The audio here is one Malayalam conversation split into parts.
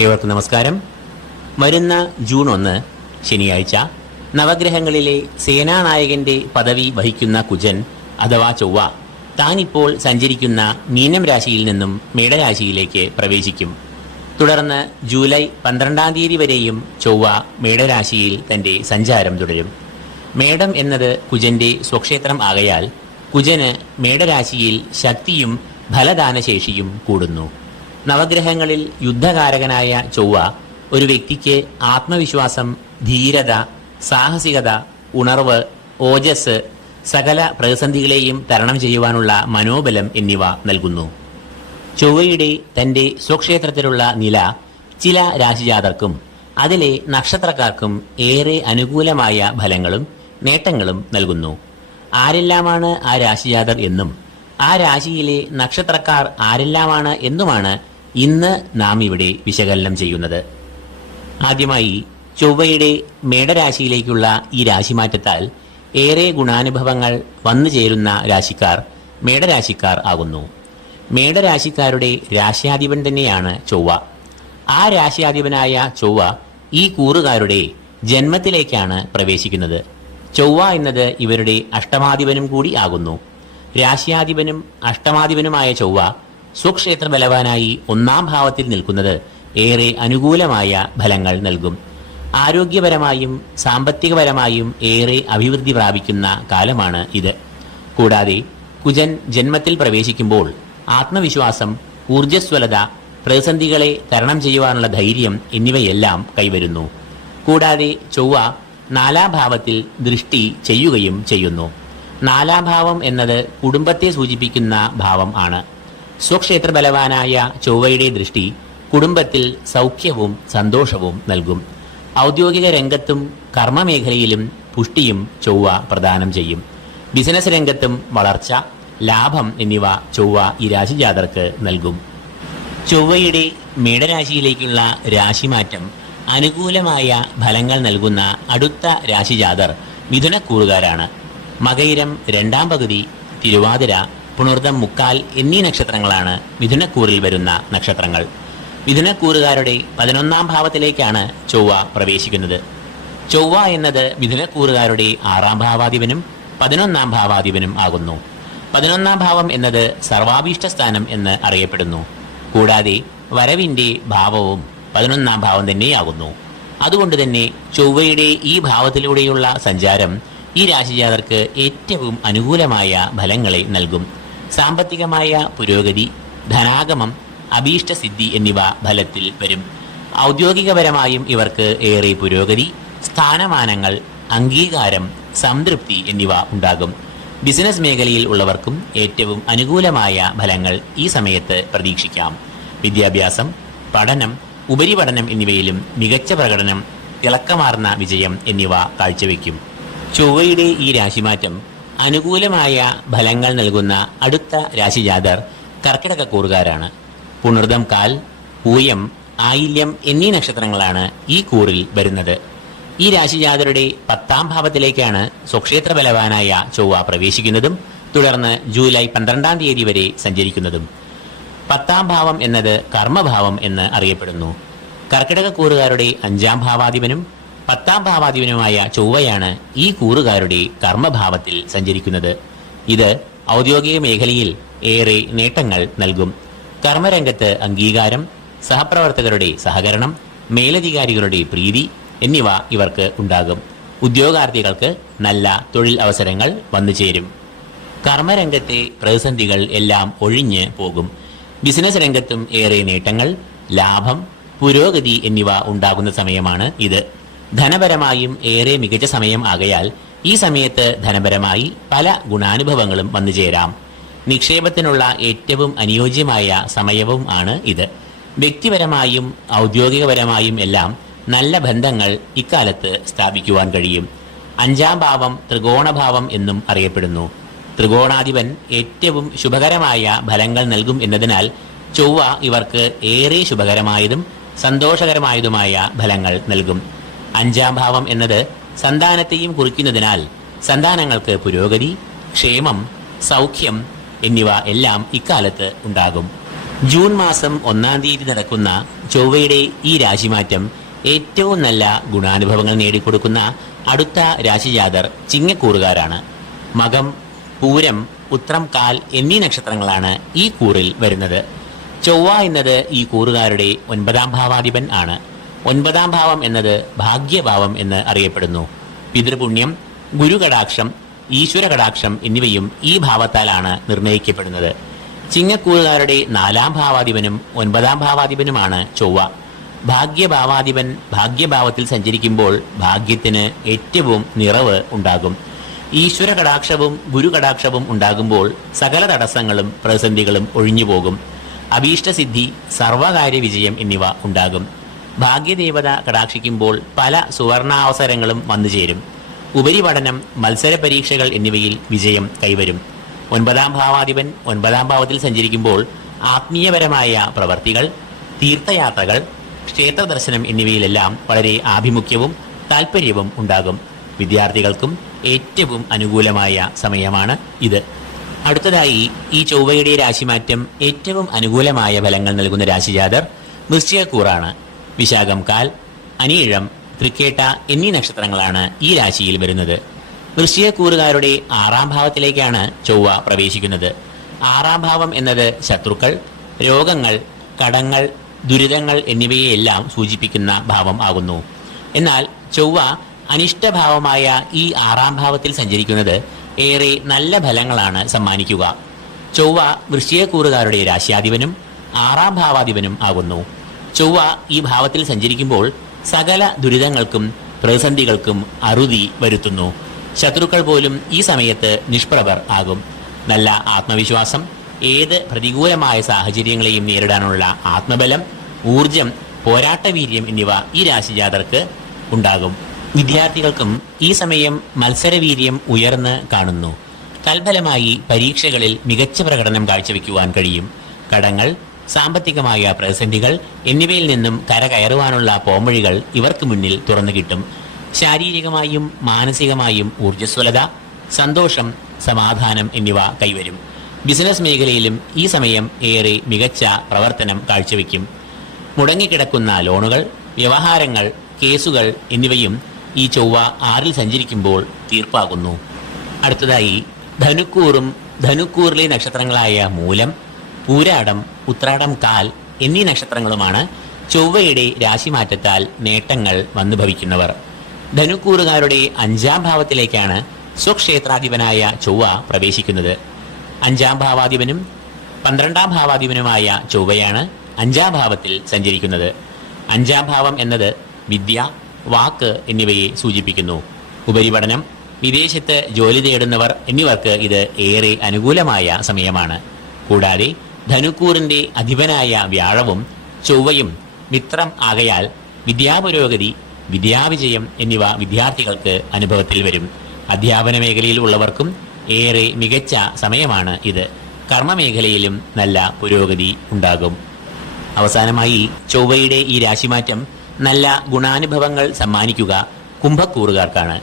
ഏവർക്കും നമസ്കാരം. വരുന്ന ജൂൺ ഒന്ന് ശനിയാഴ്ച നവഗ്രഹങ്ങളിലെ സേനാനായകന്റെ പദവി വഹിക്കുന്ന കുജൻ അഥവാ ചൊവ്വ താനിപ്പോൾ സഞ്ചരിക്കുന്ന മീനം രാശിയിൽ നിന്നും മേടരാശിയിലേക്ക് പ്രവേശിക്കും. തുടർന്ന് ജൂലൈ പന്ത്രണ്ടാം തീയതി വരെയും ചൊവ്വ മേടരാശിയിൽ തന്റെ സഞ്ചാരം തുടരും. മേടം എന്നത് കുജന്റെ സ്വക്ഷേത്രം ആകയാൽ കുജന് മേടരാശിയിൽ ശക്തിയും ഫലദാനശേഷിയും കൂടുന്നു. നവഗ്രഹങ്ങളിൽ യുദ്ധകാരകനായ ചൊവ്വ ഒരു വ്യക്തിക്ക് ആത്മവിശ്വാസം ധീരത സാഹസികത ഉണർവ് ഓജസ് സകല പ്രതിസന്ധികളെയും തരണം ചെയ്യുവാനുള്ള മനോബലം എന്നിവ നൽകുന്നു. ചൊവ്വയുടെ തന്റെ സ്വക്ഷേത്രത്തിലുള്ള നില ചില രാശിജാതർക്കും അതിലെ നക്ഷത്രക്കാർക്കും ഏറെ അനുകൂലമായ ഫലങ്ങളും നേട്ടങ്ങളും നൽകുന്നു. ആരെല്ലാമാണ് ആ രാശിജാതർ എന്നും ആ രാശിയിലെ നക്ഷത്രക്കാർ ആരെല്ലാമാണ് എന്നുമാണ് ഇന്ന് നാം ഇവിടെ വിശകലനം ചെയ്യുന്നത്. ആദ്യമായി ചൊവ്വയുടെ മേടരാശിയിലേക്കുള്ള ഈ രാശിമാറ്റത്താൽ ഏറെ ഗുണാനുഭവങ്ങൾ വന്നു ചേരുന്ന രാശിക്കാർ മേടരാശിക്കാർ ആകുന്നു. മേടരാശിക്കാരുടെ രാശ്യാധിപൻ തന്നെയാണ് ചൊവ്വ. ആ രാശ്യാധിപനായ ചൊവ്വ ഈ കൂറുകാരുടെ ജന്മത്തിലേക്കാണ് പ്രവേശിക്കുന്നത്. ചൊവ്വ എന്നത് ഇവരുടെ അഷ്ടമാധിപനും കൂടി ആകുന്നു. രാശ്യാധിപനും അഷ്ടമാധിപനുമായ ചൊവ്വ സ്വക്ഷേത്ര ബലവാനായി ഒന്നാം ഭാവത്തിൽ നിൽക്കുന്നത് ഏറെ അനുകൂലമായ ഫലങ്ങൾ നൽകും. ആരോഗ്യപരമായും സാമ്പത്തികപരമായും ഏറെ അഭിവൃദ്ധി പ്രാപിക്കുന്ന കാലമാണ് ഇത്. കൂടാതെ കുജൻ ജന്മത്തിൽ പ്രവേശിക്കുമ്പോൾ ആത്മവിശ്വാസം ഊർജസ്വലത പ്രതിസന്ധികളെ തരണം ചെയ്യുവാനുള്ള ധൈര്യം എന്നിവയെല്ലാം കൈവരുന്നു. കൂടാതെ ചൊവ്വ നാലാം ഭാവത്തിൽ ദൃഷ്ടി ചെയ്യുകയും ചെയ്യുന്നു. നാലാം ഭാവം എന്നത് കുടുംബത്തെ സൂചിപ്പിക്കുന്ന ഭാവം ആണ്. സ്വക്ഷേത്ര ബലവാനായ ചൊവ്വയുടെ ദൃഷ്ടി കുടുംബത്തിൽ സൗഖ്യവും സന്തോഷവും നൽകും. ഔദ്യോഗിക രംഗത്തും കർമ്മമേഖലയിലും പുഷ്ടിയും ചൊവ്വ പ്രദാനം ചെയ്യും. ബിസിനസ് രംഗത്തും വളർച്ച ലാഭം എന്നിവ ചൊവ്വ ഈ രാശിജാതർക്ക് നൽകും. ചൊവ്വയുടെ മേടരാശിയിലേക്കുള്ള രാശിമാറ്റം അനുകൂലമായ ഫലങ്ങൾ നൽകുന്ന അടുത്ത രാശിജാതർ മിഥുനക്കൂറുകാരാണ്. മകയിരം രണ്ടാം പകുതി തിരുവാതിര പുണർദം മുക്കാൽ എന്നീ നക്ഷത്രങ്ങളാണ് മിഥുനക്കൂറിൽ വരുന്ന നക്ഷത്രങ്ങൾ. മിഥുനക്കൂറുകാരുടെ പതിനൊന്നാം ഭാവത്തിലേക്കാണ് ചൊവ്വ പ്രവേശിക്കുന്നത്. ചൊവ്വ എന്നത് മിഥുനക്കൂറുകാരുടെ ആറാം ഭാവാധിപനും പതിനൊന്നാം ഭാവാധിപനും ആകുന്നു. പതിനൊന്നാം ഭാവം എന്നത് സർവാഭീഷ്ട സ്ഥാനം എന്ന് അറിയപ്പെടുന്നു. കൂടാതെ വരവിന്റെ ഭാവവും പതിനൊന്നാം ഭാവം തന്നെയാകുന്നു. അതുകൊണ്ട് തന്നെ ചൊവ്വയുടെ ഈ ഭാവത്തിലൂടെയുള്ള സഞ്ചാരം ഈ രാശിജാതർക്ക് ഏറ്റവും അനുകൂലമായ ഫലങ്ങളെ നൽകും. സാമ്പത്തികമായ പുരോഗതി ധനാഗമം അഭീഷ്ടസിദ്ധി എന്നിവ ഫലത്തിൽ വരും. ഔദ്യോഗികപരമായും ഇവർക്ക് ഏറെ പുരോഗതി സ്ഥാനമാനങ്ങൾ അംഗീകാരം സംതൃപ്തി എന്നിവ ഉണ്ടാകും. ബിസിനസ് മേഖലയിൽ ഉള്ളവർക്കും ഏറ്റവും അനുകൂലമായ ഫലങ്ങൾ ഈ സമയത്ത് പ്രതീക്ഷിക്കാം. വിദ്യാഭ്യാസം പഠനം ഉപരിപഠനം എന്നിവയിലും മികച്ച പ്രകടനം തിളക്കമാർന്ന വിജയം എന്നിവ കാഴ്ചവെക്കും. ചൊവ്വയുടെ ഈ രാശിമാറ്റം അനുകൂലമായ ഫലങ്ങൾ നൽകുന്ന അടുത്ത രാശി രാശിജാതർ കർക്കിടകക്കൂറുകാരാണ് പുണർദം കാൽ പൂയം ആയില്യം എന്നീ നക്ഷത്രങ്ങളാണ് ഈ കൂറിൽ വരുന്നത്. ഈ രാശി രാശിജാതരുടെ പത്താം ഭാവത്തിലേക്കാണ് സ്വക്ഷേത്ര ബലവാനായ ചൊവ്വ പ്രവേശിക്കുന്നതും തുടർന്ന് ജൂലൈ പന്ത്രണ്ടാം തീയതി വരെ സഞ്ചരിക്കുന്നതും. പത്താം ഭാവം എന്നത് കർമ്മഭാവം എന്ന് അറിയപ്പെടുന്നു. കർക്കിടക കൂറുകാരുടെ അഞ്ചാം ഭാവാധിപനും പത്താം ഭാവാധിപനുമായ ചൊവ്വയാണ് ഈ കൂറുകാരുടെ കർമ്മഭാവത്തിൽ സഞ്ചരിക്കുന്നത്. ഇത് ഔദ്യോഗിക മേഖലയിൽ ഏറെ നേട്ടങ്ങൾ നൽകും. കർമ്മരംഗത്ത് അംഗീകാരം സഹപ്രവർത്തകരുടെ സഹകരണം മേലധികാരികളുടെ പ്രീതി എന്നിവ ഇവർക്ക് ഉണ്ടാകും. ഉദ്യോഗാർത്ഥികൾക്ക് നല്ല തൊഴിൽ അവസരങ്ങൾ വന്നു ചേരും. കർമ്മരംഗത്തെ പ്രതിസന്ധികൾ എല്ലാം ഒഴിഞ്ഞ് പോകും. ബിസിനസ് രംഗത്തും ഏറെ നേട്ടങ്ങൾ ലാഭം പുരോഗതി എന്നിവ ഉണ്ടാകുന്ന സമയമാണ് ഇത്. ധനപരമായും ഏറെ മികച്ച സമയം ആകയാൽ ഈ സമയത്ത് ധനപരമായി പല ഗുണാനുഭവങ്ങളും വന്നു ചേരാം. നിക്ഷേപത്തിനുള്ള ഏറ്റവും അനുയോജ്യമായ സമയവും ആണ് ഇത്. വ്യക്തിപരമായും ഔദ്യോഗികപരമായും എല്ലാം നല്ല ബന്ധങ്ങൾ ഇക്കാലത്ത് സ്ഥാപിക്കുവാൻ കഴിയും. അഞ്ചാം ഭാവം ത്രികോണഭാവം എന്നും അറിയപ്പെടുന്നു. ത്രികോണാധിപൻ ഏറ്റവും ശുഭകരമായ ഫലങ്ങൾ നൽകും എന്നതിനാൽ ചൊവ്വ ഇവർക്ക് ഏറെ ശുഭകരമായതും സന്തോഷകരമായതുമായ ഫലങ്ങൾ നൽകും. അഞ്ചാം ഭാവം എന്നത് സന്താനത്തെയും കുറിക്കുന്നതിനാൽ സന്താനങ്ങൾക്ക് പുരോഗതി ക്ഷേമം സൗഖ്യം എന്നിവ എല്ലാം ഇക്കാലത്ത് ഉണ്ടാകും. ജൂൺ മാസം ഒന്നാം തീയതി നടക്കുന്ന ചൊവ്വയുടെ ഈ രാശിമാറ്റം ഏറ്റവും നല്ല ഗുണാനുഭവങ്ങൾ നേടിക്കൊടുക്കുന്ന അടുത്ത രാശിജാതർ ചിങ്ങക്കൂറുകാരാണ്. മകം പൂരം ഉത്രം കാൽ എന്നീ നക്ഷത്രങ്ങളാണ് ഈ കൂറിൽ വരുന്നത്. ചൊവ്വ എന്നത് ഈ കൂറുകാരുടെ ഒൻപതാം ഭാവാധിപൻ ആണ്. ഒൻപതാം ഭാവം എന്നത് ഭാഗ്യഭാവം എന്ന് അറിയപ്പെടുന്നു. പിതൃപുണ്യം ഗുരുകടാക്ഷം ഈശ്വര കടാക്ഷം എന്നിവയും ഈ ഭാവത്താലാണ് നിർണയിക്കപ്പെടുന്നത്. ചിങ്ങക്കൂറുകാരുടെ നാലാം ഭാവാധിപനും ഒൻപതാം ഭാവാധിപനുമാണ് ചൊവ്വ. ഭാഗ്യഭാവാധിപൻ ഭാഗ്യഭാവത്തിൽ സഞ്ചരിക്കുമ്പോൾ ഭാഗ്യത്തിന് ഏറ്റവും നിറവ് ഉണ്ടാകും. ഈശ്വര കടാക്ഷവും ഗുരു ഉണ്ടാകുമ്പോൾ സകല തടസ്സങ്ങളും പ്രതിസന്ധികളും ഒഴിഞ്ഞുപോകും. അഭീഷ്ടസിദ്ധി സർവകാര്യ വിജയം എന്നിവ ഉണ്ടാകും. ഭാഗ്യദേവത കടാക്ഷിക്കുമ്പോൾ പല സുവർണാവസരങ്ങളും വന്നു ചേരും. ഉപരിപഠനം മത്സര പരീക്ഷകൾ എന്നിവയിൽ വിജയം കൈവരും. ഒൻപതാം ഭാവാധിപൻ ഒൻപതാം ഭാവത്തിൽ സഞ്ചരിക്കുമ്പോൾ ആത്മീയപരമായ പ്രവർത്തികൾ തീർത്ഥയാത്രകൾ ക്ഷേത്ര ദർശനം എന്നിവയിലെല്ലാം വളരെ ആഭിമുഖ്യവും താല്പര്യവും ഉണ്ടാകും. വിദ്യാർത്ഥികൾക്കും ഏറ്റവും അനുകൂലമായ സമയമാണ് ഇത്. അടുത്തതായി ഈ ചൊവ്വയുടെ രാശിമാറ്റം ഏറ്റവും അനുകൂലമായ ഫലങ്ങൾ നൽകുന്ന രാശിജാതർ വൃശ്ചികക്കൂറാണ്. വിശാഖം കാൽ അനീഴം തൃക്കേട്ട എന്നീ നക്ഷത്രങ്ങളാണ് ഈ രാശിയിൽ വരുന്നത്. വൃശ്ചികക്കൂറുകാരുടെ ആറാം ഭാവത്തിലേക്കാണ് ചൊവ്വ പ്രവേശിക്കുന്നത്. ആറാം ഭാവം എന്നത് ശത്രുക്കൾ രോഗങ്ങൾ കടങ്ങൾ ദുരിതങ്ങൾ എന്നിവയെല്ലാം സൂചിപ്പിക്കുന്ന ഭാവം ആകുന്നു. എന്നാൽ ചൊവ്വ അനിഷ്ടഭാവമായ ഈ ആറാം ഭാവത്തിൽ സഞ്ചരിക്കുന്നത് ഏറെ നല്ല ഫലങ്ങളാണ് സമ്മാനിക്കുക. ചൊവ്വ വൃശ്ചികക്കൂറുകാരുടെ രാശ്യാധിപനും ആറാം ഭാവാധിപനും ആകുന്നു. ചൊവ്വ ഈ ഭാവത്തിൽ സഞ്ചരിക്കുമ്പോൾ സകല ദുരിതങ്ങൾക്കും പ്രതിസന്ധികൾക്കും അറുതി വരുത്തുന്നു. ശത്രുക്കൾ പോലും ഈ സമയത്ത് നിഷ്പ്രഭർ ആകും. നല്ല ആത്മവിശ്വാസം ഏത് പ്രതികൂലമായ സാഹചര്യങ്ങളെയും നേരിടാനുള്ള ആത്മബലം ഊർജം പോരാട്ടവീര്യം എന്നിവ ഈ രാശി ജാതർക്ക് ഉണ്ടാകും. വിദ്യാർത്ഥികൾക്കും ഈ സമയം മത്സരവീര്യം ഉയർന്ന് കാണുന്നു. തൽഫലമായി പരീക്ഷകളിൽ മികച്ച പ്രകടനം കാഴ്ചവെക്കുവാൻ കഴിയും. കടങ്ങൾ സാമ്പത്തികമായ പ്രതിസന്ധികൾ എന്നിവയിൽ നിന്നും കരകയറുവാനുള്ള പോംവഴികൾ ഇവർക്ക് മുന്നിൽ തുറന്നു കിട്ടും. ശാരീരികമായും മാനസികമായും ഊർജസ്വലത സന്തോഷം സമാധാനം എന്നിവ കൈവരും. ബിസിനസ് മേഖലയിലും ഈ സമയം ഏറെ മികച്ച പ്രവർത്തനം കാഴ്ചവെക്കും. മുടങ്ങിക്കിടക്കുന്ന ലോണുകൾ വ്യവഹാരങ്ങൾ കേസുകൾ എന്നിവയും ഈ ചൊവ്വ ആറിൽ സഞ്ചരിക്കുമ്പോൾ തീർപ്പാകുന്നു. അടുത്തതായി ധനുക്കൂറും ധനുക്കൂറിലെ നക്ഷത്രങ്ങളായ മൂലം പൂരാടം ഉത്രാടം കാൽ എന്നീ നക്ഷത്രങ്ങളുമാണ് ചൊവ്വയുടെ രാശിമാറ്റത്താൽ നേട്ടങ്ങൾ വന്നു ഭവിക്കുന്നവർ ധനുക്കൂറുകാരുടെ അഞ്ചാം ഭാവത്തിലേക്കാണ് സ്വക്ഷേത്രാധിപനായ ചൊവ്വ പ്രവേശിക്കുന്നത്. അഞ്ചാം ഭാവാധിപനും പന്ത്രണ്ടാം ഭാവാധിപനുമായ ചൊവ്വയാണ് അഞ്ചാം ഭാവത്തിൽ സഞ്ചരിക്കുന്നത്. അഞ്ചാം ഭാവം എന്നത് വിദ്യ വാക്ക് എന്നിവയെ സൂചിപ്പിക്കുന്നു. ഉപരിപഠനം വിദേശത്ത് ജോലി തേടുന്നവർ എന്നിവർക്ക് ഇത് ഏറെ അനുകൂലമായ സമയമാണ്. കൂടാതെ ധനുക്കൂറിന്റെ അധിപനായ വ്യാഴവും ചൊവ്വയും മിത്രം ആകയാൽ വിദ്യാപുരോഗതി വിദ്യാവിജയം എന്നിവ വിദ്യാർത്ഥികൾക്ക് അനുഭവത്തിൽ വരും. അധ്യാപന മേഖലയിൽ ഉള്ളവർക്കും ഏറെ മികച്ച സമയമാണ് ഇത്. കർമ്മമേഖലയിലും നല്ല പുരോഗതി ഉണ്ടാകും. അവസാനമായി ചൊവ്വയുടെ ഈ രാശിമാറ്റം നല്ല ഗുണാനുഭവങ്ങൾ സമ്മാനിക്കുക കുംഭക്കൂറുകാർക്കാണ്.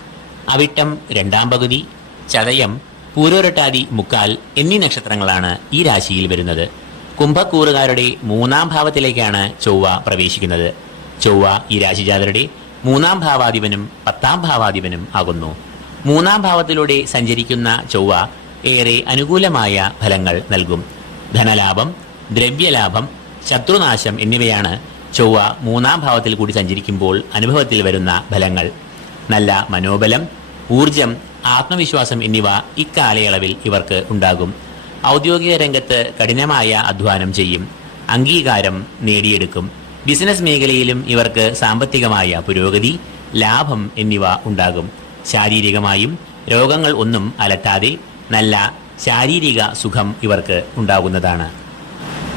അവിട്ടം രണ്ടാം പകുതി ചതയം പൂരോരട്ടാതി മുക്കാൽ എന്നീ നക്ഷത്രങ്ങളാണ് ഈ രാശിയിൽ വരുന്നത്. കുംഭക്കൂറുകാരുടെ മൂന്നാം ഭാവത്തിലേക്കാണ് ചൊവ്വ പ്രവേശിക്കുന്നത്. ചൊവ്വ ഈ രാശിജാതരുടെ മൂന്നാം ഭാവാധിപനും പത്താം ഭാവാധിപനും ആകുന്നു. മൂന്നാം ഭാവത്തിലൂടെ സഞ്ചരിക്കുന്ന ചൊവ്വ ഏറെ അനുകൂലമായ ഫലങ്ങൾ നൽകും. ധനലാഭം ദ്രവ്യലാഭം ശത്രുനാശം എന്നിവയാണ് ചൊവ്വ മൂന്നാം ഭാവത്തിൽ കൂടി സഞ്ചരിക്കുമ്പോൾ അനുഭവത്തിൽ വരുന്ന ഫലങ്ങൾ. നല്ല മനോബലം ഊർജം ആത്മവിശ്വാസം എന്നിവ ഇക്കാലയളവിൽ ഇവർക്ക് ഉണ്ടാകും. ഔദ്യോഗിക രംഗത്ത് കഠിനമായ അധ്വാനം ചെയ്യും. അംഗീകാരം നേടിയെടുക്കും. ബിസിനസ് മേഖലയിലും ഇവർക്ക് സാമ്പത്തികമായ പുരോഗതി ലാഭം എന്നിവ ഉണ്ടാകും. ശാരീരികമായും രോഗങ്ങൾ ഒന്നും അലട്ടാതെ നല്ല ശാരീരിക സുഖം ഇവർക്ക് ഉണ്ടാകുന്നതാണ്.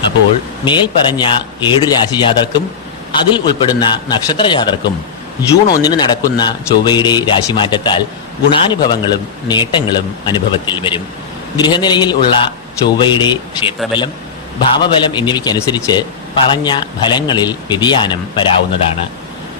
അപ്പോൾ മേൽപ്പറഞ്ഞ ഏഴു രാശിജാതർക്കും അതിൽ ഉൾപ്പെടുന്ന നക്ഷത്രജാതർക്കും ജൂൺ ഒന്നിന് നടക്കുന്ന ചൊവ്വയുടെ രാശിമാറ്റത്താൽ ഗുണാനുഭവങ്ങളും നേട്ടങ്ങളും അനുഭവത്തിൽ വരും. ഗൃഹനിലയിൽ ഉള്ള ചൊവ്വയുടെ ക്ഷേത്രബലം ഭാവബലം എന്നിവയ്ക്കനുസരിച്ച് പറഞ്ഞ ഫലങ്ങളിൽ വ്യതിയാനം വരാവുന്നതാണ്.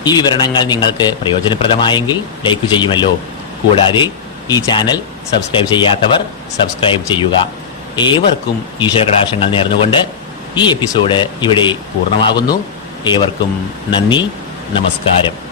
ഈ വിവരണങ്ങൾ നിങ്ങൾക്ക് പ്രയോജനപ്രദമായെങ്കിൽ ലൈക്ക് ചെയ്യുമല്ലോ. കൂടാതെ ഈ ചാനൽ സബ്സ്ക്രൈബ് ചെയ്യാത്തവർ സബ്സ്ക്രൈബ് ചെയ്യുക. ഏവർക്കും ഈശ്വരകടാശങ്ങൾ നേർന്നുകൊണ്ട് ഈ എപ്പിസോഡ് ഇവിടെ പൂർണമാകുന്നു. ഏവർക്കും നന്ദി നമസ്കാരം.